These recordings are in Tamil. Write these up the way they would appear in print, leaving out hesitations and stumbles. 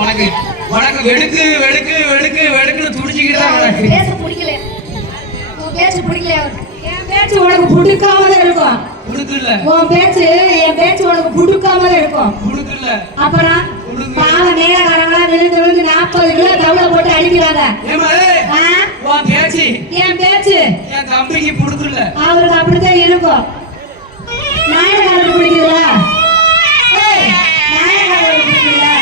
உனக்கு உனக்கு வெடுக்கு வெடுக்கு வெடுக்கு வெடுக்குன்னு துடிச்சுக்கிட்டு தான் உனக்கு பேச பிடிக்கல. உன் பேச்சு பிடிக்கல அவருக்கு. என் பேச்சு உனக்கு புடுக்காம தான் இருக்கும். புடுக்குல்ல உன் பேச்சு என் பேச்சு உனக்கு புடுக்காம தான் இருக்கும். புடுக்குல்ல அப்புறம் பாவம் நேரக்காரங்களா விழுந்து விழுந்து 40 கிலோ தவளை போட்டு அடிக்கிறாங்க. உன் பேச்சு என் பேச்சு என் தம்பிக்கு புடுக்குல்ல அவருக்கு அப்படித்தான் இருக்கும். நாயக்காரருக்கு பிடிக்குதா? நாயக்காரருக்கு பிடிக்குதா?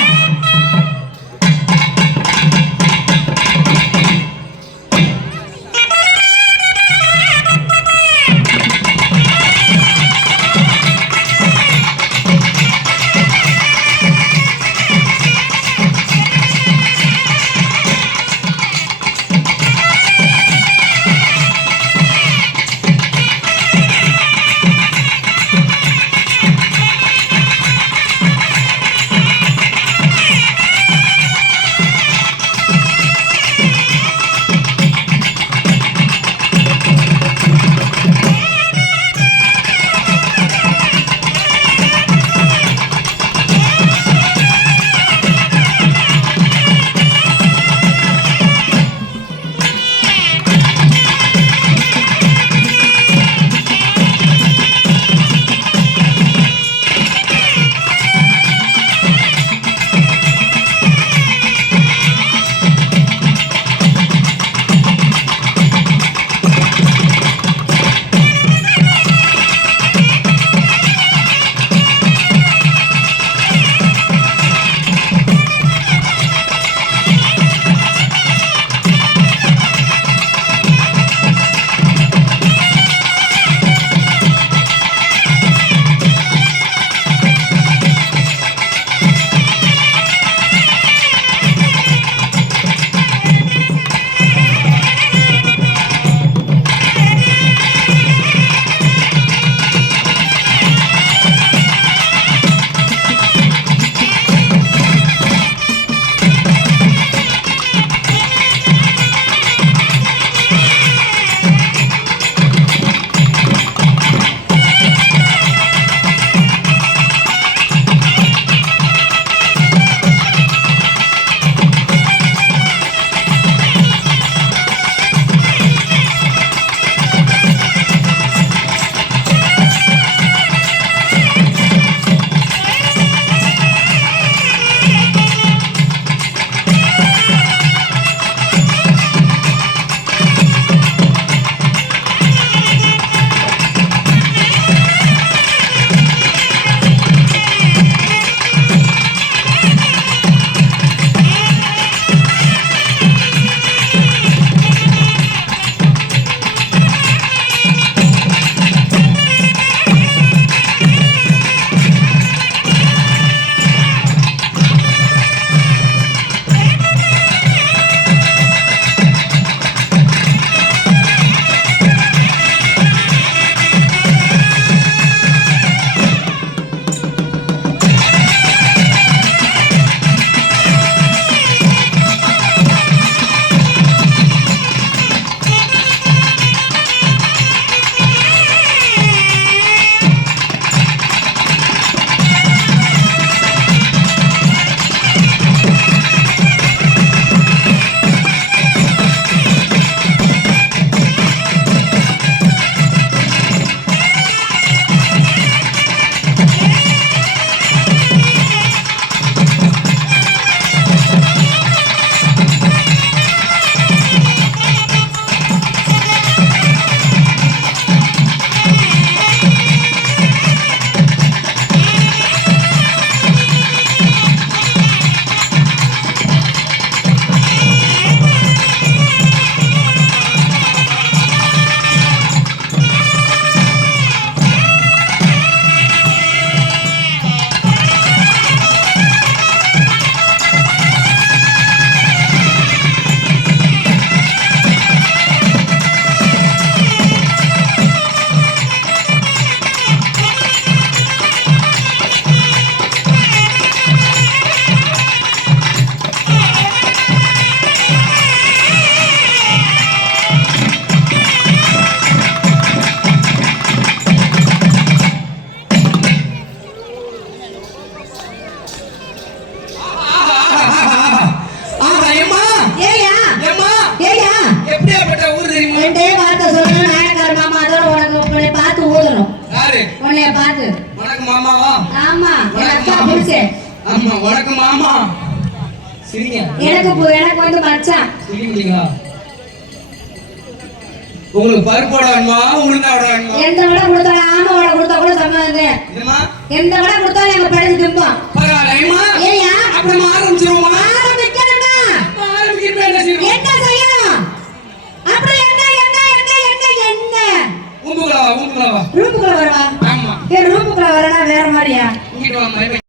மாமாவா? ஆமா என் அக்கா புருஷன். ஆமா உனக்கு மாமா. சரிங்க. எனக்கு வந்து மச்சான். சரிங்களா? உங்களுக்கு பருப்பு வடை வேணுமா உளுந்த வடை வேணுமா? எந்த வடை கொடுத்தாலும் ஆமா வடை கொடுத்தா கூட சம்மதம். எந்த வடை கொடுத்தாலும் எங்க படைச்சு திம்போம். பரவாயில்லைமா? ஏயா அப்புறம் ஆரம்பிச்சிருவோமா? ஆரம்பிக்கணும்னா என்ன செய்யணும்? அப்புறம் என்ன ரூமுக்குள்ள வா. ரூமுக்குள்ள வரவா? ஆமா. ரூமுக்குள்ள வரனா வேற மாதிரியா? இங்கிட்டு வா.